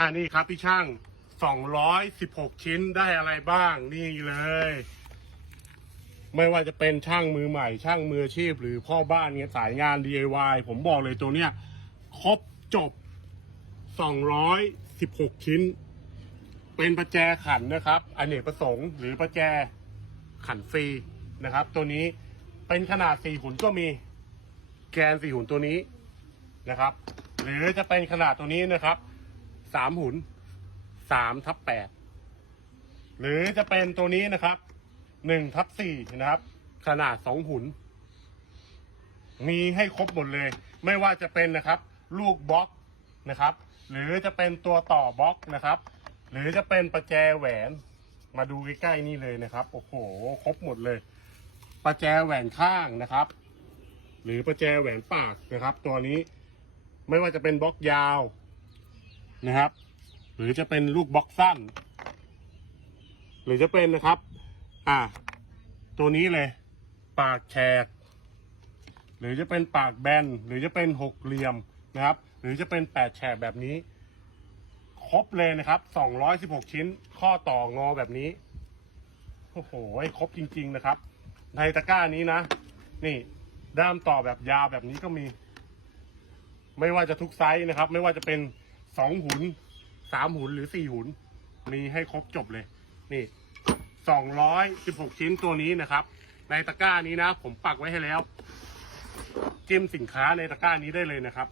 อ่านี่ครับพี่ช่างสองร้อยสิบหกชิ้นได้อะไรบ้างนี่เลย ไม่ว่าจะเป็นช่างมือใหม่ ช่างมืออาชีพ หรือพ่อบ้านเนี่ยสายงาน DIY ผมบอกเลยตัวเนี้ยครบจบสองร้อยสิบหกชิ้น เป็นประแจขันนะครับอนเนกประสงค์หรือประแจขันฟรีนะครับ ตัวนี้เป็นขนาดสี่หุ่นก็มีแกนสี่หุ่นตัวนี้นะครับ หรือจะเป็นขนาดตัวนี้นะครับ สามหุ่นสามทับแปดหรือจะเป็นตัวนี้นะครับหนึ่งทับสี่นะครับ ขนาดสองหุ่นมีให้ครบหมดเลย ไม่ว่าจะเป็นนะครับ ลูกบล็อกนะครับ หรือจะเป็นตัวต่อบล็อกนะครับ หรือจะเป็นประแจแหวนมาดูใกล้ๆนี่เลยนะครับ โอ้โห ครบหมดเลย ประแจแหวนข้างนะครับ หรือประแจแหวนปากนะครับ ตัวนี้ไม่ว่าจะเป็นบล็อกยาว นะครับ หรือจะเป็นลูกบล็อกสั้น หรือจะเป็นนะครับ อ่า ตัวนี้เลย ปากแฉกหรือจะเป็นปากแบน หรือจะเป็นหกเหลี่ยมนะครับ หรือจะเป็นแปดแฉกแบบนี้ ครบเลยนะครับสองร้อยสิบหกชิ้น ข้อต่องอแบบนี้ โอ้โห ครบจริง ๆ นะครับ ในตะกร้านี้นะ นี่ ด้ามต่อแบบยาวแบบนี้ก็มี ไม่ว่าจะทุกไซส์นะครับ ไม่ว่าจะเป็น สองหุนสามหุนหรือสี่หุน มีให้ครบจบเลย นี่สองร้อยสิบหกชิ้นตัวนี้นะครับ ในตะกร้านี้นะ ผมปักไว้ให้แล้ว จิ้มสินค้าในตะกร้านี้ได้เลยนะครับ